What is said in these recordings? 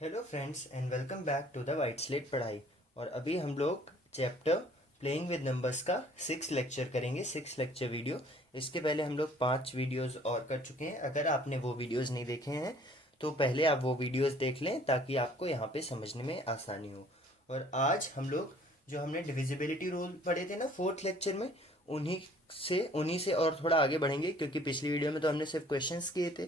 Hello friends and welcome back to the white slate पढ़ाई। और अभी हम लोग चैप्टर प्लेइंग विद नंबर्स का 6 लेक्चर करेंगे, 6 लेक्चर वीडियो। इसके पहले हम लोग 5 वीडियोस और कर चुके हैं। अगर आपने वो वीडियोस नहीं देखे हैं तो पहले आप वो वीडियोस देख लें ताकि आपको यहाँ पे समझने में आसानी हो। और आज हम लोग जो हमने डिविजिबिलिटी रूल पढ़े थे ना 4th लेक्चर में, उन्हीं से और थोड़ा आगे बढ़ेंगे, क्योंकि पिछली वीडियो में तो हमने सिर्फ क्वेश्चंस किए थे।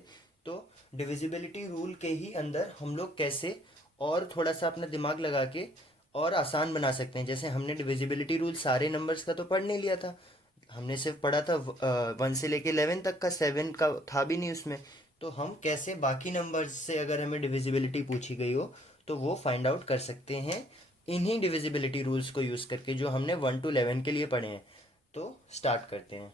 तो डिविजिबिलिटी रूल के ही अंदर हम लोग कैसे और थोड़ा सा अपना दिमाग लगा के और आसान बना सकते हैं। जैसे हमने डिविजिबिलिटी रूल सारे नंबर्स का तो पढ़ नहीं लिया था, हमने सिर्फ पढ़ा था 1 से लेके 11 तक का, 7 का था भी नहीं उसमें। तो हम कैसे बाकी नंबर्स से अगर हमें डिविजिबिलिटी पूछी गई हो तो वो फाइंड आउट कर सकते हैं इन्हीं डिविजिबिलिटी रूल्स को यूज़ करके, जो हमने 1 to 11 के लिए पढ़े हैं। तो स्टार्ट करते हैं।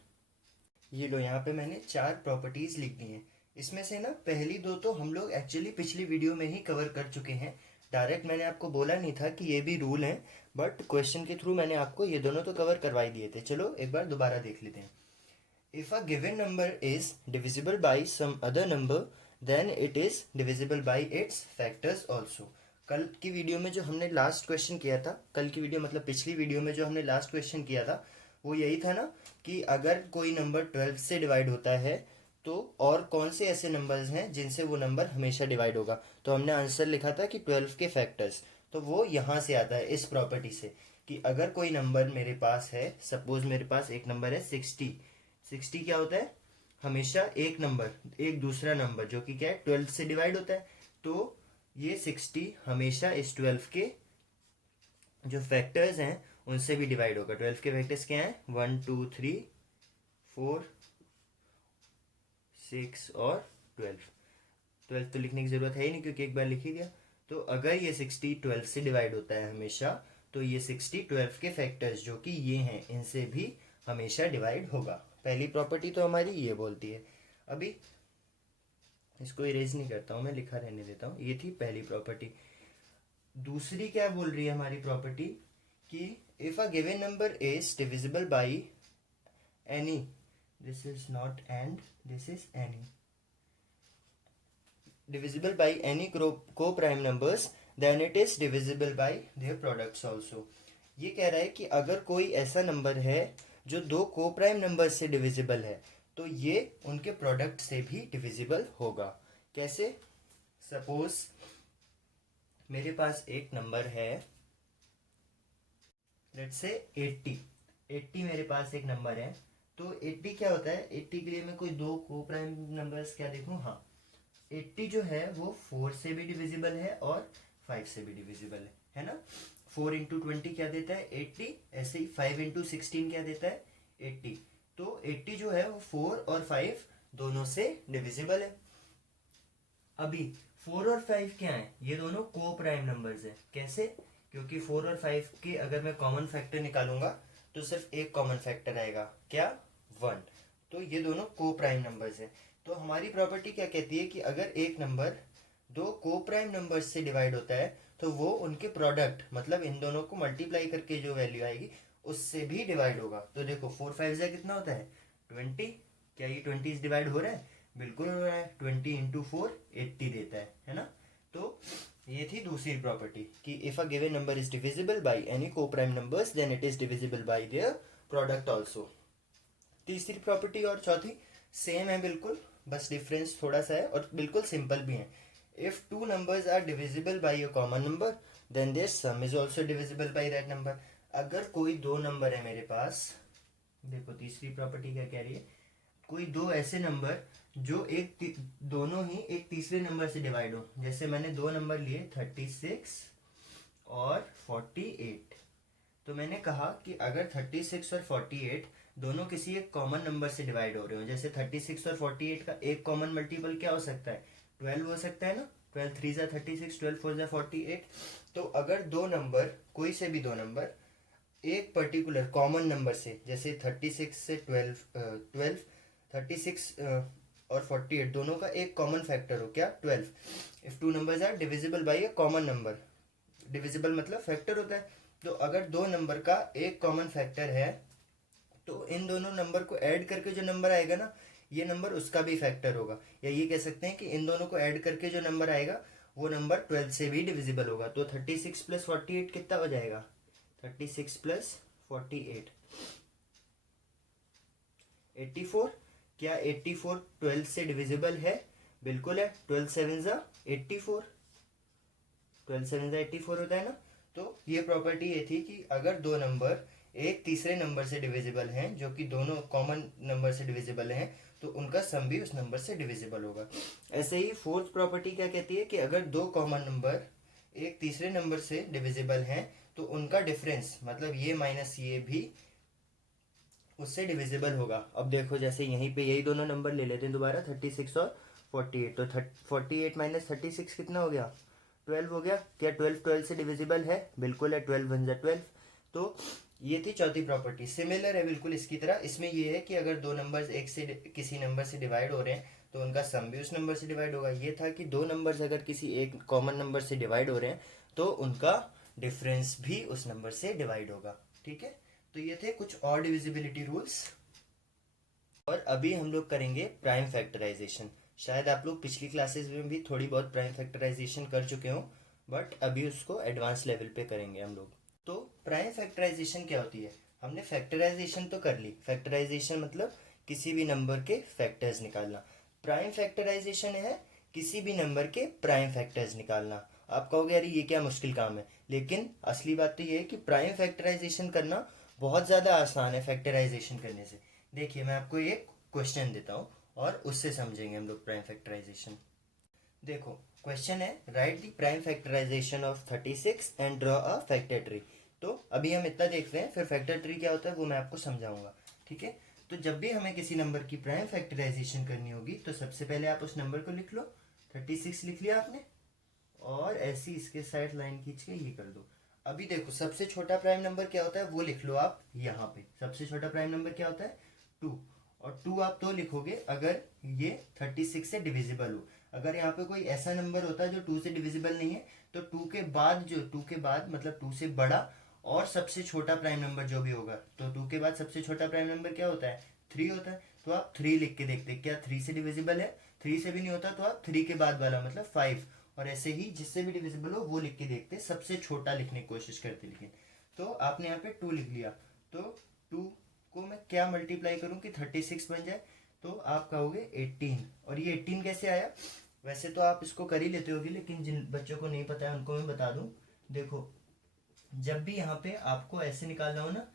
ये लो, यहाँ पे मैंने 4 प्रॉपर्टीज लिख दी हैं। इसमें से ना पहली 2 तो हम लोग एक्चुअली पिछली वीडियो में ही कवर कर चुके हैं। डायरेक्ट मैंने आपको बोला नहीं था कि ये भी रूल हैं, बट क्वेश्चन के थ्रू मैंने आपको ये दोनों तो कवर करवा ही दिए थे। चलो एक बार दोबारा देख लेते हैं। If a given number is divisible by some other number then it is divisible by its factors also. कल की वीडियो में जो हमने लास्ट क्वेश्चन किया था, कल की वीडियो मतलब पिछली वीडियो में जो हमने लास्ट क्वेश्चन किया था वो यही था ना कि अगर कोई नंबर 12 से डिवाइड होता है तो और कौन से ऐसे नंबर्स हैं जिनसे वो नंबर हमेशा डिवाइड होगा। तो हमने आंसर लिखा था कि 12 के फैक्टर्स। तो वो यहाँ से आता है इस प्रॉपर्टी से कि अगर कोई नंबर मेरे पास है, सपोज मेरे पास एक नंबर है 60। 60 क्या होता है? हमेशा एक नंबर, एक दूसरा नंबर जो कि क्या है 12 से डिवाइड होता है। तो ये 60 हमेशा इस 12 के जो फैक्टर्स हैं उनसे भी डिवाइड होगा। 12 के फैक्टर्स क्या हैं? 1 2 3 4 6 और 12। 12 तो लिखने की ज़रूरत है ही नहीं क्योंकि एक बार लिख ही दिया। तो अगर ये 60 12 से डिवाइड होता है हमेशा, तो ये 60 12 के फैक्टर्स जो कि ये हैं इनसे भी हमेशा डिवाइड होगा। पहली प्रॉपर्टी तो हमारी ये बोलती है। अभी इसको इरेज नहीं करता हूँ मैं, लिखा रहने देता हूँ। ये थी पहली प्रॉपर्टी। दूसरी क्या बोल रही है हमारी प्रॉपर्टी कि if a given number is divisible by any, this is not and, this is any, divisible by any co-prime numbers then it is divisible by their products also। ये कह रहा है कि अगर कोई ऐसा नंबर है जो दो को प्राइम नंबर से डिविजिबल है तो ये उनके प्रोडक्ट से भी डिविजिबल होगा। कैसे? सपोज मेरे पास एक नंबर है, लेट्स से 80। 80 मेरे पास एक नंबर है। तो 80 क्या होता है? 80 के लिए मैं कोई दो को प्राइम नंबर्स क्या देखूं? हाँ, 80 जो है वो 4 से भी डिविजिबल है और 5 से भी डिविजिबल है ना। 4 इंटू 20 क्या देता है? 80। ऐसे ही 5 इंटू 16 क्या देता है? 80। तो 80 जो है वो 4 और 5 दोनों से डिविजिबल है। अभी 4 और 5 क्या है? ये दोनों को प्राइम नंबर्स है। कैसे? क्योंकि 4 और 5 के अगर मैं कॉमन फैक्टर निकालूंगा तो सिर्फ एक कॉमन फैक्टर आएगा, क्या? 1। तो ये दोनों को प्राइम नंबर्स है। तो हमारी प्रॉपर्टी क्या कहती है कि अगर एक नंबर दो को प्राइम नंबर्स से डिवाइड होता है तो वो उनके प्रोडक्ट, मतलब इन दोनों को मल्टीप्लाई करके जो वैल्यू आएगी उससे भी डिवाइड होगा। तो देखो 4 5 जा कितना होता है? 20। क्या ये 20 डिवाइड हो रहा है? बिल्कुल हो रहा है। 20 इंटू 4 80 देता है ना। तो ये थी दूसरी प्रॉपर्टी कि if a given number is divisible by any को prime numbers then it is divisible by their product also. तीसरी प्रॉपर्टी और चौथी सेम है बिल्कुल, बस डिफरेंस थोड़ा सा है और बिल्कुल सिंपल भी है। If two numbers are divisible by a common number then their sum is also divisible by that number. अगर कोई दो नंबर है मेरे पास, देखो तीसरी प्रॉपर्टी क्या कह रही है, कोई दो ऐसे नंबर जो दोनों ही एक तीसरे नंबर से डिवाइड हो। जैसे मैंने दो नंबर लिए 36 और 48। तो मैंने कहा कि अगर 36 और 48 दोनों किसी एक कॉमन नंबर से डिवाइड हो रहे हो, जैसे 36 और 48 का एक कॉमन मल्टीपल क्या हो सकता है? 12 हो सकता है ना। 12 3 जा 36, 12 4 जा 48। तो अगर दो नंबर, कोई से भी दो नंबर एक पर्टिकुलर कॉमन नंबर से, जैसे 36 से 12 36 और 48 दोनों का एक कॉमन फैक्टर हो, क्या? 12। If two numbers are divisible by a common number, divisible मतलब फैक्टर होता है। तो अगर दो नंबर का एक कॉमन फैक्टर है तो इन दोनों नंबर को ऐड करके जो नंबर आएगा ना, ये नंबर उसका भी फैक्टर होगा, या ये कह सकते हैं कि इन दोनों को ऐड करके जो नंबर आएगा वो नंबर 12 से भी डिविजिबल होगा। तो 36 प्लस 48 कितना हो जाएगा? 36 प्लस 48 84। क्या 84 12 से डिविजिबल है? बिल्कुल है। 12 7 जा 84, 12 7 जा 84 होता है ना। तो ये प्रॉपर्टी ये थी कि अगर दो नंबर एक तीसरे नंबर से डिविजिबल हैं, जो कि दोनों कॉमन नंबर से डिविजिबल हैं, तो उनका सम भी उस नंबर से डिविजिबल होगा। ऐसे ही फोर्थ प्रॉपर्टी क्या कहती है कि अगर दो कॉमन नंबर एक तीसरे नंबर से डिविजिबल हैं तो उनका डिफरेंस, मतलब ये माइनस ये भी उससे डिविजिबल होगा। अब देखो जैसे यहीं पे यही दोनों नंबर ले लेते हैं दोबारा, 36 और 48। तो 48 माइनस 36 कितना हो गया? 12 हो गया। क्या 12 12 से डिविजिबल है? बिल्कुल है। 12 वन जा 12। तो ये थी चौथी प्रॉपर्टी। सिमिलर है बिल्कुल इसकी तरह। इसमें ये है कि अगर दो नंबर्स एक से किसी नंबर से डिवाइड हो रहे हैं तो उनका सम भी उस नंबर से डिवाइड होगा। ये था कि दो नंबर्स अगर किसी एक कॉमन नंबर से डिवाइड हो रहे हैं तो उनका डिफरेंस भी उस नंबर से डिवाइड होगा। ठीक है, तो ये थे कुछ और डिविजिबिलिटी रूल्स। और अभी हम लोग करेंगे प्राइम फैक्टराइजेशन। शायद आप लोग पिछली क्लासेस में भी थोड़ी बहुत प्राइम फैक्टराइजेशन कर चुके हो, बट अभी उसको एडवांस लेवल पे करेंगे हम लोग। तो प्राइम फैक्टराइजेशन क्या होती है? हमने फैक्टराइजेशन तो कर ली। फैक्टराइजेशन मतलब किसी भी नंबर के फैक्टर्स निकालना। प्राइम फैक्टराइजेशन है किसी भी नंबर के प्राइम फैक्टर्स निकालना। आप कहोगे यार ये क्या मुश्किल काम है, लेकिन असली बात तो ये है कि प्राइम फैक्टराइजेशन करना बहुत ज़्यादा आसान है फैक्टराइजेशन करने से। देखिए मैं आपको एक क्वेश्चन देता हूँ और उससे समझेंगे हम लोग प्राइम फैक्टराइजेशन। देखो क्वेश्चन है, write the prime factorisation of 36 and draw a factor tree. तो अभी हम इतना देख रहे हैं, फिर फैक्टर ट्री क्या होता है वो मैं आपको समझाऊंगा। ठीक है, तो जब भी हमें किसी नंबर की प्राइम फैक्टराइजेशन करनी होगी तो सबसे पहले आप उस नंबर को लिख लो। 36 लिख लिया आपने, और ऐसी इसके साइड लाइन खींच के ये कर दो। अभी देखो सबसे छोटा प्राइम नंबर क्या होता है वो लिख लो आप यहाँ पे। सबसे छोटा प्राइम नंबर क्या होता है? 2। और 2 आप तो लिखोगे अगर ये 36 से डिविजिबल हो। अगर यहाँ पे कोई ऐसा नंबर होता है जो 2 से डिविजिबल नहीं है तो 2 के बाद जो 2 के बाद मतलब 2 से बड़ा और सबसे छोटा प्राइम नंबर जो भी होगा, तो 2 के बाद सबसे छोटा प्राइम नंबर क्या होता है? 3 होता है। तो आप 3 लिख के देखते क्या 3 से डिविजिबल है? 3 से भी नहीं होता तो आप 3 के बाद वाला मतलब 5, और ऐसे ही जिससे भी डिविजिबल हो वो लिख के देखते, सबसे छोटा लिखने की कोशिश करते। लेकिन तो आपने यहाँ पे 2 लिख लिया, तो 2 को मैं क्या मल्टीप्लाई करूँ कि 36 बन जाए? तो आप कहोगे 18। और ये 18 कैसे आया? वैसे तो आप इसको कर ही लेते होगे, लेकिन जिन बच्चों को नहीं पता है उनको मैं बता दूं। देखो जब भी यहाँ पे आपको ऐसे निकालना हो ना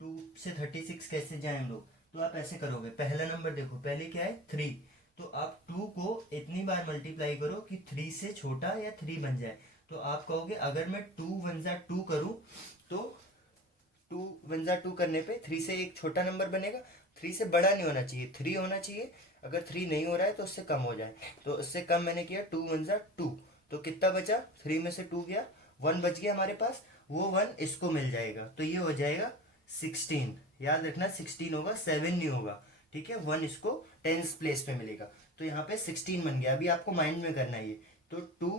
2 से 36 कैसे जाए हम लोग, तो आप ऐसे करोगे। पहला नंबर देखो, पहले क्या है? 3। तो आप 2 को इतनी बार मल्टीप्लाई करो कि 3 से छोटा या 3 बन जाए। तो आप कहोगे अगर मैं 2 वन जा 2 करूँ तो 2 वन जा 2 करने पे 3 से एक छोटा नंबर बनेगा। 3 से बड़ा नहीं होना चाहिए, 3 होना चाहिए। अगर 3 नहीं हो रहा है तो उससे कम हो जाए। तो उससे कम मैंने किया 2 वन जा 2। तो कितना बचा? 3 में से 2 गया, 1 बच गया हमारे पास। वो 1 इसको मिल जाएगा तो ये हो जाएगा 16। याद रखना 16 होगा, 7 नहीं होगा। ठीक है, 1 इसको टेंस प्लेस पे मिलेगा। तो यहाँ पे 16 बन गया। अभी आपको माइंड में करना है ये। तो 2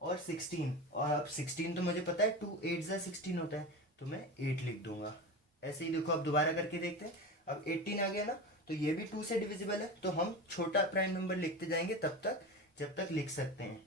और 16, और अब 16 तो मुझे पता है 2 8 जा 16 होता है, तो मैं 8 लिख दूंगा। ऐसे ही देखो अब दोबारा करके देखते हैं। अब 18 आ गया ना, तो ये भी 2 से डिविजिबल है। तो हम छोटा प्राइम नंबर लिखते जाएंगे तब तक जब तक लिख सकते हैं।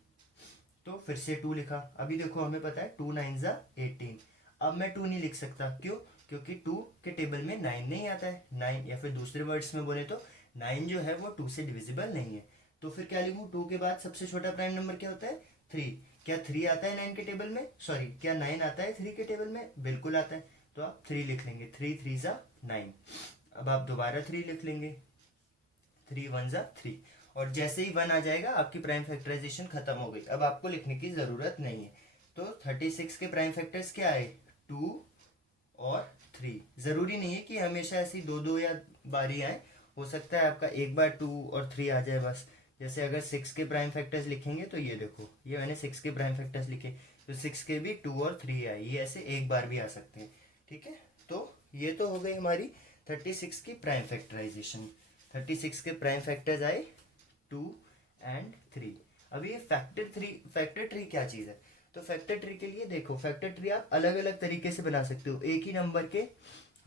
तो फिर से 2 लिखा। अभी देखो हमें पता है 2 9 जा 18। अब मैं 2 नहीं लिख सकता, क्यों? क्योंकि 2 के टेबल में 9 नहीं आता है। 9, या फिर दूसरे वर्ड्स में बोले तो 9 जो है वो 2 से डिविजिबल नहीं है। तो फिर क्या लिखूं? 2 के बाद सबसे छोटा प्राइम नंबर क्या होता है? 3। क्या 3 आता है 9 के टेबल में? सॉरी, क्या 9 आता है 3 के टेबल में? बिल्कुल आता है। तो आप 3 लिख लेंगे। 3 3 जा 9। अब आप दोबारा 3 लिख लेंगे। 3 1 जा 3। और जैसे ही 1 आ जाएगा आपकी प्राइम फैक्टराइजेशन खत्म हो गई। अब आपको लिखने की जरूरत नहीं है। तो 36 के प्राइम फैक्टर्स क्या आए? 2 और 3। जरूरी नहीं है कि हमेशा ऐसी दो दो या बारी आए। हो सकता है आपका एक बार 2 और 3 आ जाए बस। जैसे अगर 6 के प्राइम फैक्टर्स लिखेंगे तो ये देखो, ये मैंने 6 के प्राइम फैक्टर्स लिखे, तो 6 के भी 2 और 3 आए। ये ऐसे एक बार भी आ सकते हैं। ठीक है, तो ये तो हो गई हमारी 36 की प्राइम फैक्टराइजेशन। 36 के प्राइम फैक्टर्स आए 2 एंड 3। अब ये फैक्टर ट्री क्या चीज़ है? तो फैक्टर ट्री के लिए देखो, फैक्टर ट्री आप अलग अलग तरीके से बना सकते हो। एक ही नंबर के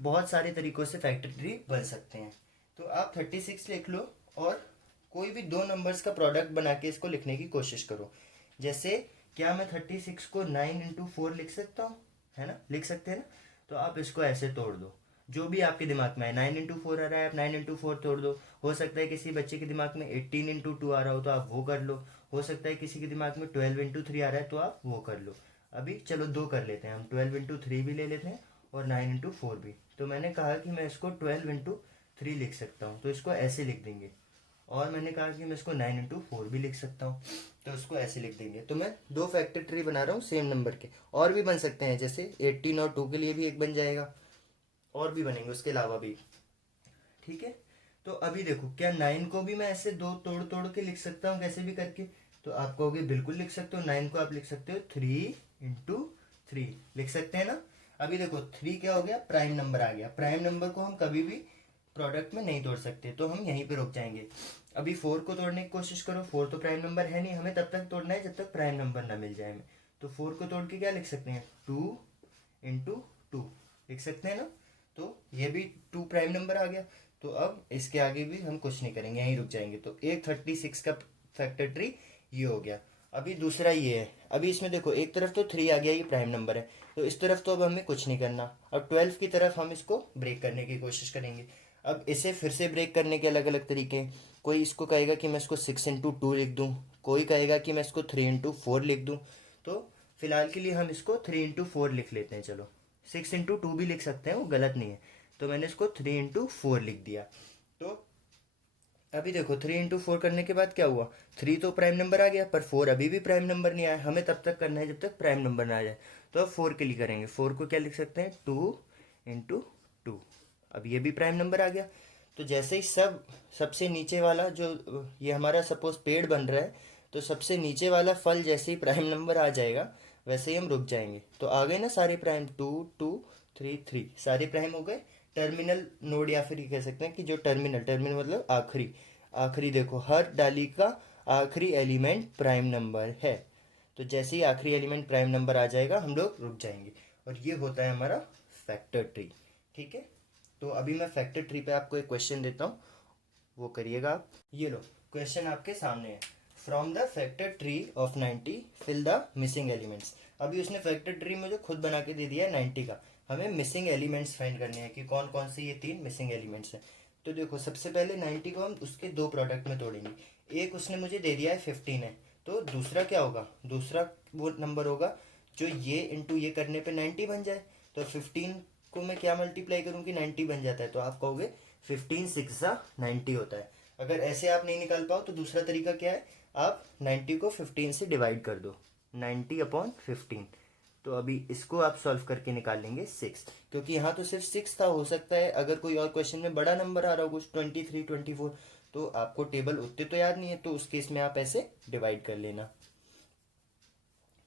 बहुत सारे तरीकों से फैक्टर ट्री बन सकते हैं। तो आप 36 लिख लो और कोई भी दो नंबर्स का प्रोडक्ट बना के इसको लिखने की कोशिश करो। जैसे क्या मैं 36 को 9 × 4 लिख सकता हूँ, है ना, लिख सकते हैं ना। तो आप इसको ऐसे तोड़ दो, जो भी आपके दिमाग में है। 9 × 4 आ रहा है, आप 9 × 4 तोड़ दो। हो सकता है किसी बच्चे के दिमाग में 18 × 2 आ रहा हो, तो आप वो कर लो। हो सकता है किसी के दिमाग में 12 × 3 आ रहा है, तो आप वो कर लो। अभी चलो दो कर लेते हैं हम, 12 × 3 भी ले लेते हैं और 9 × 4 भी। तो मैंने कहा कि मैं इसको 12 × 3 लिख सकता हूँ, तो इसको ऐसे लिख देंगे। और मैंने कहा कि मैं इसको 9 × 4 भी लिख सकता हूँ, तो इसको ऐसे लिख देंगे। तो मैं दो फैक्टर ट्री बना रहा हूँ सेम नंबर के। और भी बन सकते हैं, जैसे 18 और 2 के लिए भी एक बन जाएगा, और भी बनेंगे उसके अलावा भी। ठीक है। तो अभी देखो, क्या 9 को भी मैं ऐसे दो तोड़ तोड़ के लिख सकता हूँ कैसे भी करके? तो आप कहोगे बिल्कुल लिख सकते हो। 9 को आप लिख सकते हो 3 × 3 लिख सकते हैं ना। अभी देखो 3 क्या हो गया, प्राइम नंबर आ गया। प्राइम नंबर को हम कभी भी प्रोडक्ट में नहीं तोड़ सकते, तो हम यहीं पे रुक जाएंगे। अभी 4 को तोड़ने की कोशिश करो। 4 तो प्राइम नंबर है नहीं, हमें तब तक तोड़ना है जब तक प्राइम नंबर ना मिल जाए हमें। तो 4 को तोड़ के क्या लिख सकते हैं, 2 × 2 लिख सकते हैं ना। तो ये भी 2 प्राइम नंबर आ गया। तो अब इसके आगे भी हम कुछ नहीं करेंगे, यहीं रुक जाएंगे। तो एक 36 का फैक्टर ट्री ये हो गया। अभी दूसरा ये है। अभी इसमें देखो, एक तरफ तो 3 आ गया, ये प्राइम नंबर है, तो इस तरफ तो अब हमें कुछ नहीं करना। अब 12 की तरफ हम इसको ब्रेक करने की कोशिश करेंगे। अब इसे फिर से ब्रेक करने के अलग अलग तरीके हैं। कोई इसको कहेगा कि मैं इसको 6 × 2 लिख दूँ, कोई कहेगा कि मैं इसको 3 × 4 लिख दूँ। तो फिलहाल के लिए हम इसको 3 × 4 लिख लेते हैं। चलो 6 × 2 भी लिख सकते हैं, वो गलत नहीं है। तो मैंने इसको 3 × 4 लिख दिया। तो अभी देखो 3 × 4 करने के बाद क्या हुआ, 3 तो प्राइम नंबर आ गया, पर 4 अभी भी प्राइम नंबर नहीं आया। हमें तब तक करना है जब तक प्राइम नंबर ना आ जाए। तो अब 4 के लिए करेंगे। 4 को क्या लिख सकते हैं, 2 × 2। अब ये भी प्राइम नंबर आ गया। तो जैसे ही सबसे नीचे वाला जो ये हमारा सपोज पेड़ बन रहा है, तो सबसे नीचे वाला फल जैसे ही प्राइम नंबर आ जाएगा, वैसे ही हम रुक जाएंगे। तो आ गए ना सारे प्राइम, 2 2 3 3 सारे प्राइम हो गए। टर्मिनल नोड, या फिर ये कह सकते हैं कि जो टर्मिनल टर्मिनल मतलब आखिरी। आखिरी देखो, हर डाली का आखिरी एलिमेंट प्राइम नंबर है। तो जैसे ही आखिरी एलिमेंट प्राइम नंबर आ जाएगा, हम लोग रुक जाएंगे। और ये होता है हमारा फैक्टर ट्री। ठीक है। तो अभी मैं फैक्टर ट्री पे आपको एक क्वेश्चन देता हूँ, वो करिएगा आप। ये लो, क्वेश्चन आपके सामने है। From the factor tree of 90 fill the missing elements. अभी उसने फैक्टर ट्री मुझे खुद बना के दे दिया है 90 का। हमें मिसिंग एलिमेंट्स फाइंड करने हैं कि कौन कौन से ये 3 मिसिंग एलिमेंट्स हैं। तो देखो, सबसे पहले 90 को हम उसके दो प्रोडक्ट में तोड़ेंगे। एक उसने मुझे दे दिया है 15 है, तो दूसरा क्या होगा, दूसरा वो नंबर होगा जो ये इंटू ये करने पे 90 बन जाए। तो 15 को मैं क्या मल्टीप्लाई करूँ कि 90 बन जाता है, तो आप कहोगे 15 6 90 होता है। अगर ऐसे आप नहीं निकाल पाओ तो दूसरा तरीका क्या है, आप 90 को 15 से डिवाइड कर दो, 90/15। तो अभी इसको आप सॉल्व करके निकाल लेंगे 6, क्योंकि यहाँ तो सिर्फ 6 था। हो सकता है अगर कोई और क्वेश्चन में बड़ा नंबर आ रहा हो, कुछ 23 24, तो आपको टेबल उतने तो याद नहीं है, तो उस केस में आप ऐसे डिवाइड कर लेना।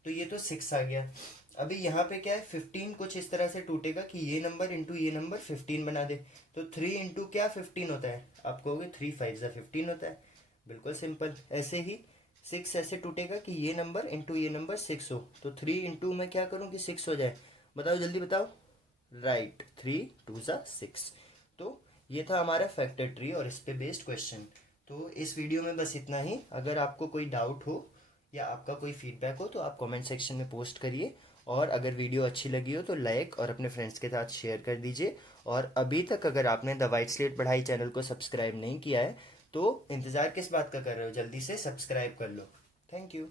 तो ये तो 6 आ गया। अभी यहाँ पे क्या है, 15 कुछ इस तरह से टूटेगा कि ये नंबर इंटू ये नंबर 15 बना दे। तो 3 इंटू क्या 15 होता है, आप कहोगे 3 5 15 होता है। बिल्कुल सिंपल। ऐसे ही 6 ऐसे टूटेगा कि ये नंबर इंटू ये नंबर 6 हो। तो 3 इंटू मैं क्या करूँ कि 6 हो जाए, बताओ जल्दी बताओ। राइट, 3 2 6। तो ये था हमारा फैक्टर ट्री और इस पे बेस्ड क्वेश्चन। तो इस वीडियो में बस इतना ही। अगर आपको कोई डाउट हो या आपका कोई फीडबैक हो तो आप कमेंट सेक्शन में पोस्ट करिए। और अगर वीडियो अच्छी लगी हो तो लाइक और अपने फ्रेंड्स के साथ शेयर कर दीजिए। और अभी तक अगर आपने द वाइट स्लेट पढ़ाई चैनल को सब्सक्राइब नहीं किया है तो इंतज़ार किस बात का कर रहे हो, जल्दी से सब्सक्राइब कर लो। Thank you.